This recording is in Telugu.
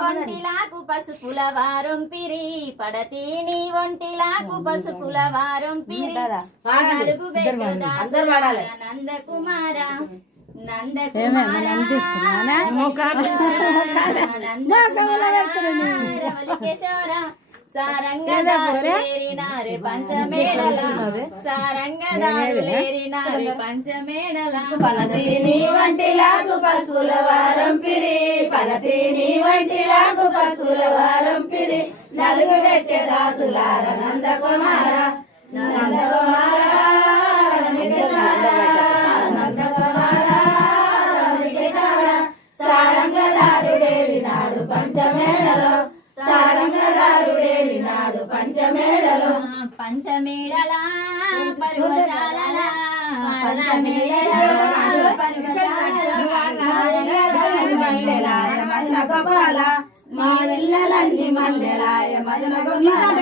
ఒంటిలాకు పసుపుల వారం పిరి పడతీని ఒంటిలాకు పసుపుల వారం పిరి నలుగు నందకుమార నందకుమార సారంగదారులేరినారే పంచమేళల సారంగదారులేరినారే పంచమేళల పలతీని వంటిలాగు పసుపుల వారం పిరి పలతీని వంటిలాగు పసుపుల వారం పిరి నలుగు పెట్టె దాసులార నందకుమార నందకుమార సారంగదారుడేలినాడు పంచమేళలో సారంగదారుడేలినాడు పంచమేళలో పంచమేళల పర్వశాల మల్లెలాయ మదన గోపాల మా ఇళ్ళలన్నీ మల్లెలాయ మదన గోపాల